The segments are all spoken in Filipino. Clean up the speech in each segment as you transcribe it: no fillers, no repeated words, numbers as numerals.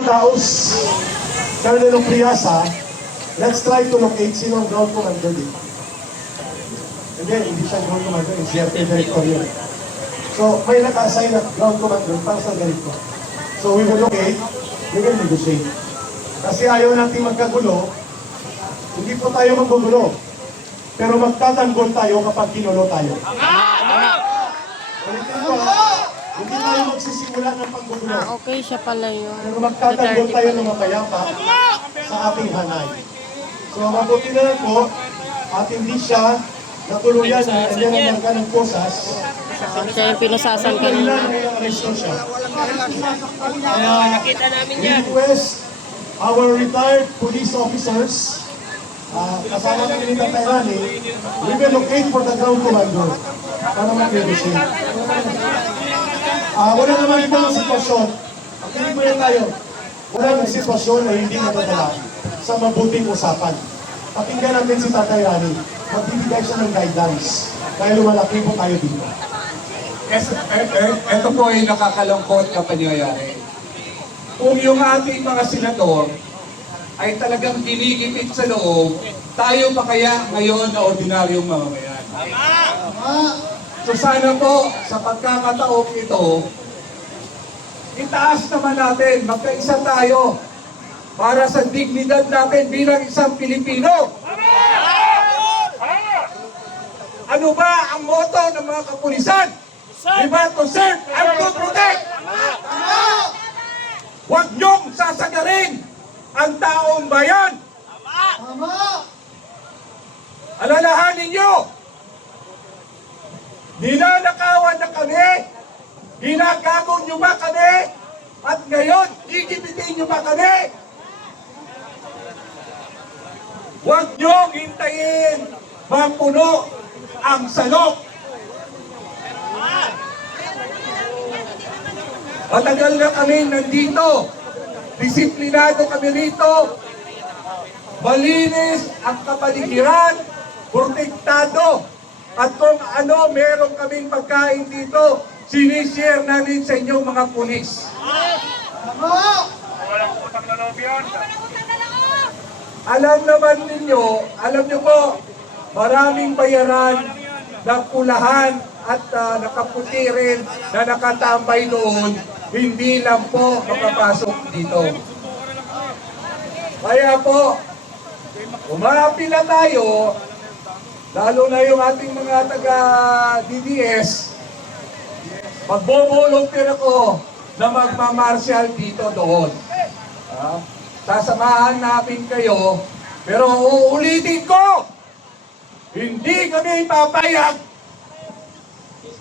Daos, Colonel Priasa, let's try to locate sino ang ground commander dito. Hindi siya ground commander, yung CRP director yun. So, may naka-assign na ground commander para sa director. So, we will locate, we will negotiate. Kasi ayaw natin magkagulo, hindi po tayo maggugulo. Pero magtatanggol tayo kapag ginulo tayo. Ulitin ko, hindi tayo magsisimula ng panggugulo. Okay, siya pala yun. Pero magtatanggol tayo ng mapayapa sa ating hanay. So mabuti na lang po at hindi siya natuluyan na kanyang namarga ng posas. Siya yung pinasasan kanina. Nakita namin yan. Request our retired police officers, kasama kami ni Tatay Rani, we will locate for the ground commander para mag-negotiate. Wala naman ito ng sitwasyon. Pagkinig mo yan tayo. Wala ng sitwasyon na hindi natadala sa mabuting usapan. Pakinggan natin si Tatay Rani. Magbibigay siya ng guidance. Dahil lumalaki po tayo dito. Ito po ay nakakalungkot na pangyayari. Kung yung ating mga senador ay talagang ginigipit sa loob, tayo pa kaya ngayon na ordinaryong mamamayan? So sana po, sa pagkakataong ito, itaas naman natin, magkaisa tayo para sa dignidad natin bilang isang Pilipino. Ano ba ang motto ng mga kapulisan? Diba? To serve and to protect. Huwag niyong sasagarin ang taong bayan. Alalahanin niyo, ninanakawan na kami, ginagago niyo ba kami, at ngayon, gigipitin niyo ba kami? Huwag niyong hintayin mapuno ang salok. Matagal na kami nandito, disiplinado kami rito, malinis ang kapaligiran, protektado, at kung ano meron kaming pagkain dito, sinishare namin sa inyong mga pulis. Alam naman ninyo, alam nyo po, maraming bayaran na pulahan at nakaputi rin na nakatambay doon, hindi lang po makapasok dito. Kaya po, umapila tayo, lalo na yung ating mga taga-DDS, magbo-volunteer ako na magmamarsyal dito doon. Sasamahan namin kayo, pero uulitin ko, hindi kami papayag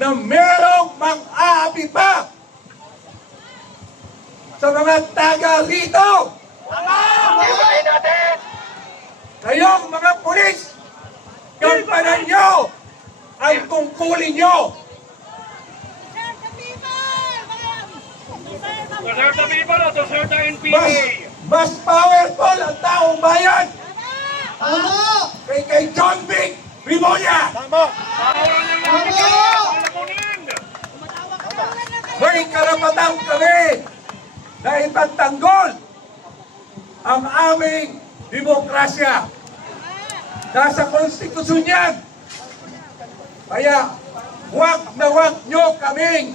na merong mang-aapi pa sa mga taga rito. Kayong mga pulis, gampanan nyo ang tungkulin nyo. Mas powerful ang taong bayan. Kay John Vic Rimonia. May karapatan kami na ipagtanggol ang aming demokrasya. Nasa konstitusyon yan. Kaya huwag na huwag nyo kaming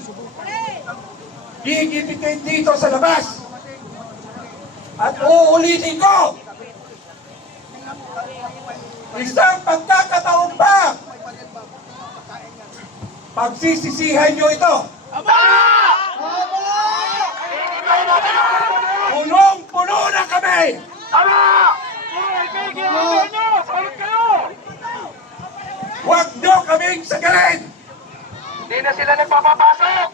gigipitin dito sa labas. At uulitin ko, isang pagkakataon pa, pagsisisihan nyo ito. Punong-puno na kami! Huwag nyo kaming sagalin! Hindi na sila nagpapapasok!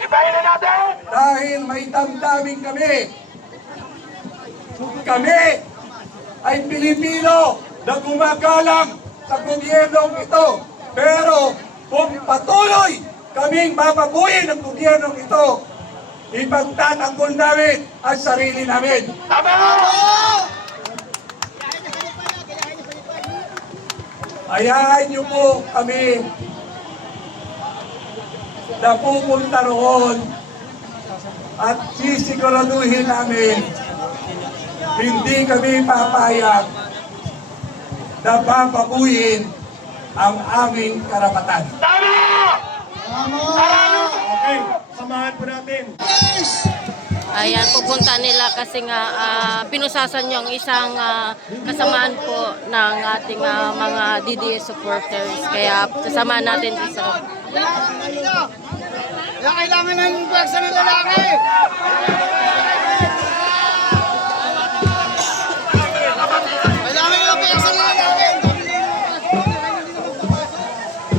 Ibahin na natin! Dahil may damdamin kami. Kami ay Pilipino na gumagalang sa gobyernong ito. Pero kung patuloy kaming mapabuhin ng gobyernong ito, ipagtatanggol namin ang sarili namin. Tama! Hayaan niyo po kami na pupunta roon At sisiguraduhin namin, hindi kami papayag na babaguhin ang aming karapatan. Okay, samahan po natin. Ayan, pupunta nila kasi nga pinusasan niyo ang isang kasamaan po ng ating mga DDS supporters. Kaya sasamahan natin isa. Kaya kailangan ng pwersa ng lalaki! Kailangan ng pwersa ng lalaki!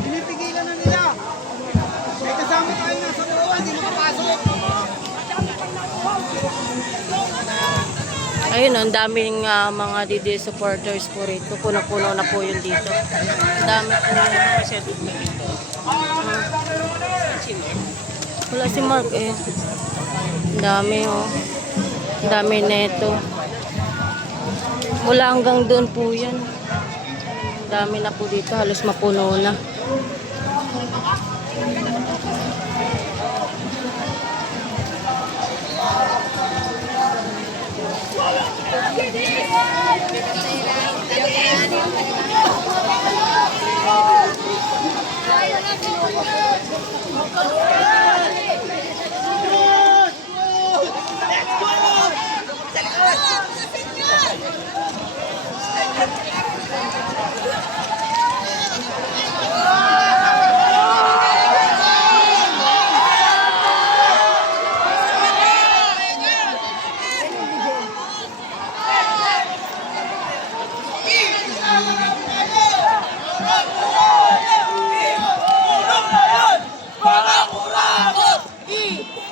Pinipigilan na nila! May kasama tayo nasa loob, hindi makapasok! Ayun, ang daming mga DDS supporters po rito. Puno-puno na po yun dito. Ang dami po. Wala si Mark eh. Ang dami oh. Ang dami neto. Mula hanggang doon po yan. Ang dami na po dito. Halos mapuno na.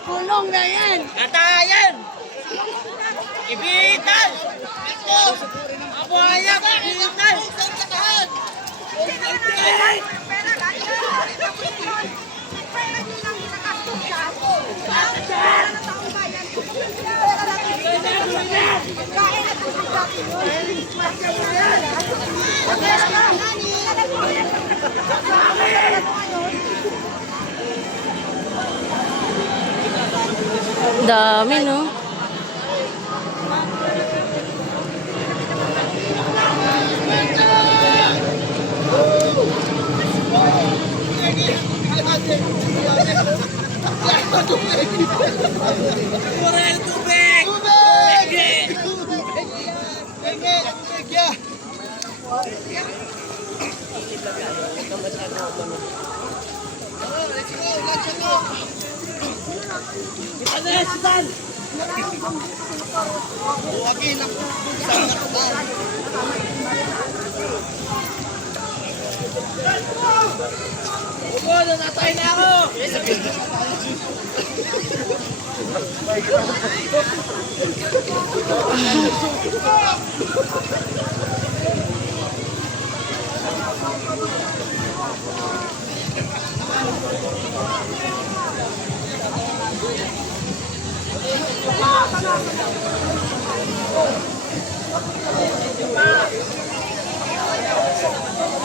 Kulong na yan! Katayan! Ibitan! Abuhayak! Ibitan! Dami no.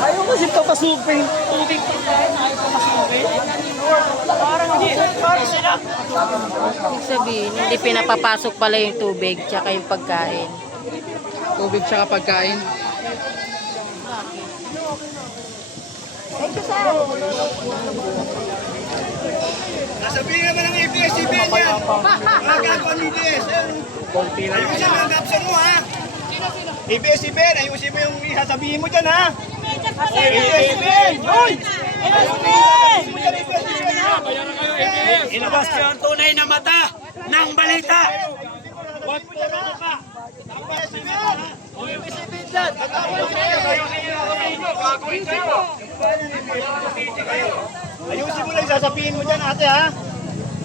Ayaw kasi papasukin. Tubig pa tayo na ayaw papasukin. Parang hindi. Parang sila. Ibig sabihin, hindi pinapapasok pala yung tubig tsaka yung pagkain. Tubig tsaka pagkain. Sabihin naman ng ABS-CBN yan. Mga gagawin ni ABS. Ayusin mo ang caption mo, ha? ABS-CBN, ayusin mo yung sasabihin mo dyan, ha? ABS-CBN! Hoy! Ilabas niyo ang tunay na mata ng balita. Huwag mo na ka. Ayusin mo lang yung sasabihin mo dyan, ate, ha?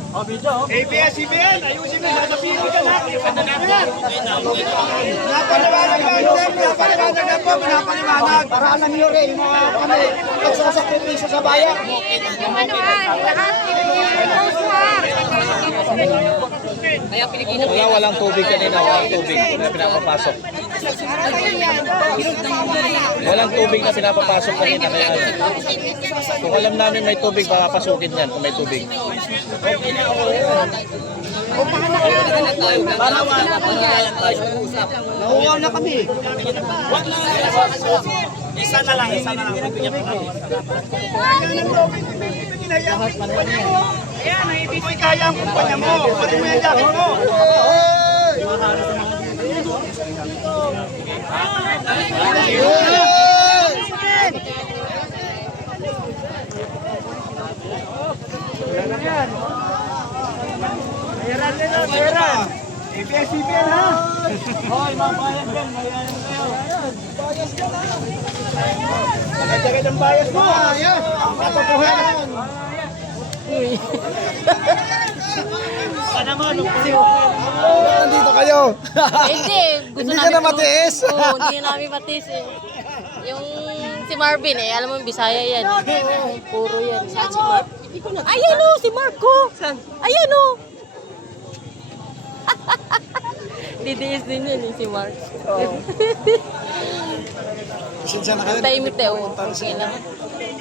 ABS-CBN, ayusin mo yung sasabihin mo dyan, ha? Napaliwanag ba, sir? Napaliwanag na po, pinapaliwanag. Para alam nyo rin, mga kami, nagsasakripisyo sa bayan. Walang tubig kanina, walang tubig na pinapapasok. Walang tubig na pinapapasok kanina kaya kung alam namin may tubig, papapasukin yan kung may tubig. Nauuwaw na kami. Isa na lang. Bibigyan ko kayo. Kaya ang kumpanya mo. Ito'y kaya ang kumpanya mo. Pati mo yung jacket mo. Bayaran. ABS-CBN ha? Hoy, mabayad yan. Bayaran kayo. Bayas ka na. Magagagay ng bayas mo. Katotohanan. Nandito kayo. Hindi, gusto Hindi namin ka na matiis. Oo, hindi namin matiis eh. Yung si Marvin eh, alam mo Bisaya yan. Puro yan. Saan si Marv? Ayan o, si Marv ko. Ayan o. Didiis din yan eh, si Marv. Sinsa na kayo. Tahimik tayo. Okay lang.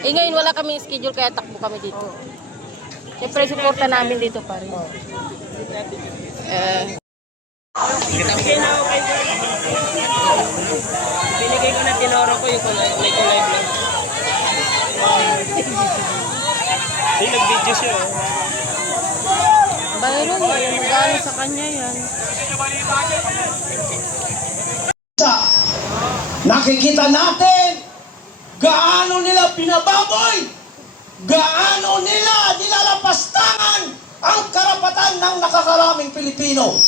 Eh ngayon wala kaming schedule kaya takbo kami dito. Siyempre suporta namin dito pa rin. Binigay ko na tinoro ko yung may kulay vlog. Hindi, nag-video siya. Bayron, magano sa kanya yan. Nakikita natin gaano nila binababoy, gaano nila nilalapastangan ang karapatan ng nakakaraming Pilipino.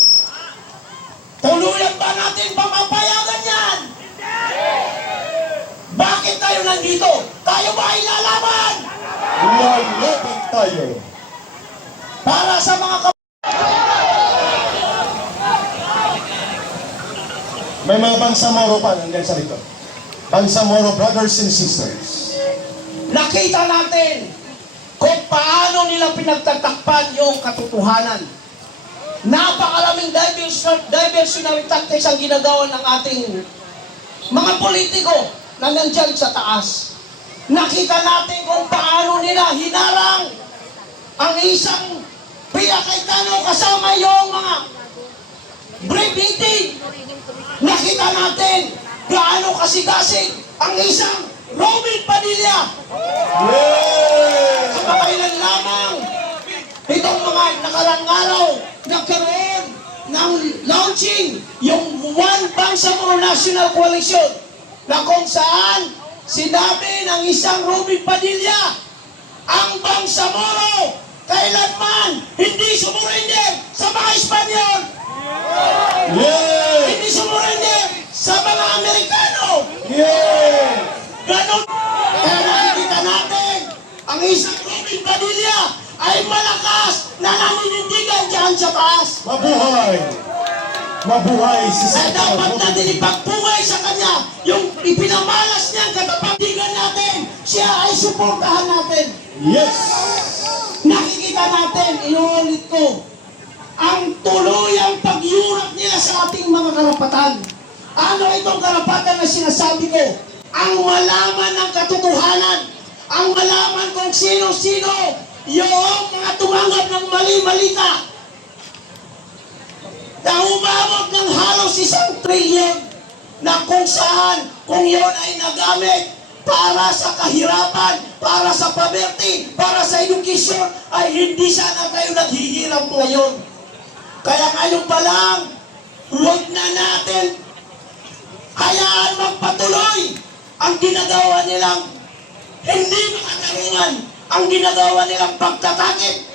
Tuluyan ba natin papapayagan yan? Bakit tayo nandito? Tayo ba ay lalaban? Lalaban tayo. Para sa mga May mga Bangsamoro pa nandiyan sa likod. Bangsamoro brothers and sisters. nakita natin kung paano nila pinagtatakpan yung katotohanan. Napakaraming diversionary tactics ang ginagawa ng ating mga politiko na nandyan sa taas. Nakita natin kung paano nila hinarang ang isang Pia Cayetano kasama yung mga brave meeting. Nakita natin gaano kasigasig ang isang Robin Padilla. Kamakailan lamang itong mga nakarang araw nagkaroon ng launching yung One Bangsamoro National Coalition na kung saan sinabi ng isang Robin Padilla ang Bangsamoro kailanman hindi sumurrender sa mga Espanyol. Hindi sumurrender sa mga Amerikano. Ganon. Kaya nakikita natin ang isang Robin Padilla ay malakas na naninindigan dyan sa taas. Mabuhay! Mabuhay si Kaya Senator dapat Robin. natin ipagpungay sa kanya yung ipinamalas niyang katapandigan natin. Siya ay suportahan natin. Yes! Nakikita natin, inuulit ko, ang tuluyang pagyurap nila sa ating mga karapatan. Ano itong karapatan na sinasabi ko? Ang malaman ng katotohanan, ang malaman kung sino-sino yung mga tumanggap ng mali-malita na umabot ng halos 1 trilyon na kung saan, kung yun ay nagamit para sa kahirapan, para sa poverty, para sa edukasyon, ay hindi sana tayo naghihirap ngayon. Kaya ngayon pa lang, huwag na natin hayaan magpatuloy ang ginagawa nilang hindi makatarungan, ang ginagawa nilang pagtatakip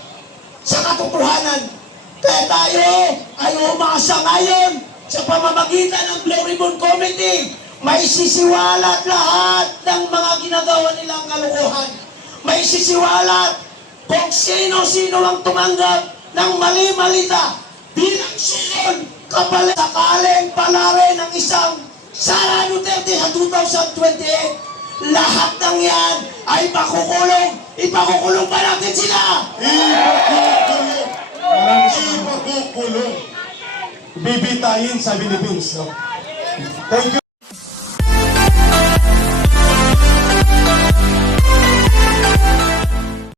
sa katotohanan. Kaya tayo ay umasa ngayon sa pamamagitan ng Blue Ribbon Committee. May sisiwalat lahat ng mga ginagawa nilang kalokohan. May sisiwalat kung sino-sino ang tumanggap ng mali-malita bilang sunod kapalit sakaling palarin ng isang Sara Duterte sa 2028. Lahat ng yan ay makukulong. Ipakukulong pa natin sila. Ipakukulong! Ipakukulong! Bibitayin sa Philippines, no? Thank you.